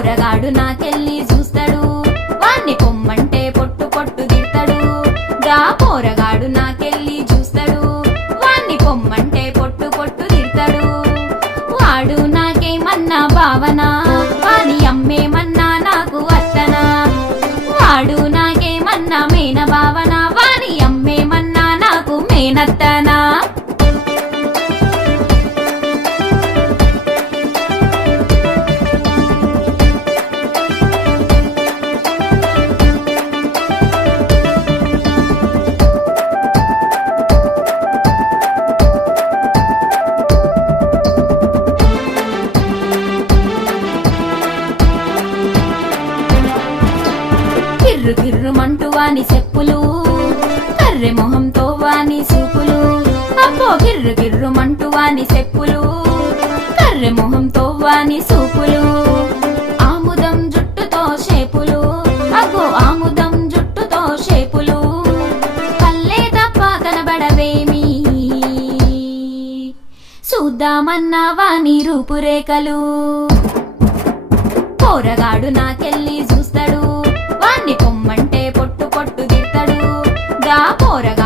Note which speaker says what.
Speaker 1: పోరగాడు నాకెళ్ళి చూస్తాడు. వాణ్ణి కొమ్మంటే పొట్టు పొట్టు తిడతాడు. గా పోరగాడు నాకెళ్ళి చూస్తాడు. వాణ్ణి కొమ్మంటే పొట్టు పొట్టు తిడతాడు. వాడు నాకేమన్నా భావన? వాని అమ్మేమన్నా నాకు అత్తన వాడు నాకేమన్నా మేన భావన వాని అమ్మేమన్నా నాకు మేనత్త గిర్రు గిర్రుమంటూ వాని చెప్పులు కర్రె మొహంతో వాని సూపులు అబ్బో గిర్రు గిర్రుమంటూ వాని చెప్పులు కర్రె మొహంతో వాని సూపులు ఆముదం జుట్టుతో షేపులు అగో ఆముదం జుట్టుతో షేపులు కల్లే తప్ప కనబడవేమి? చూద్దామన్నా వాని రూపురేఖలు. పోరగాడు నాకెళ్ళి పోరా పోరగా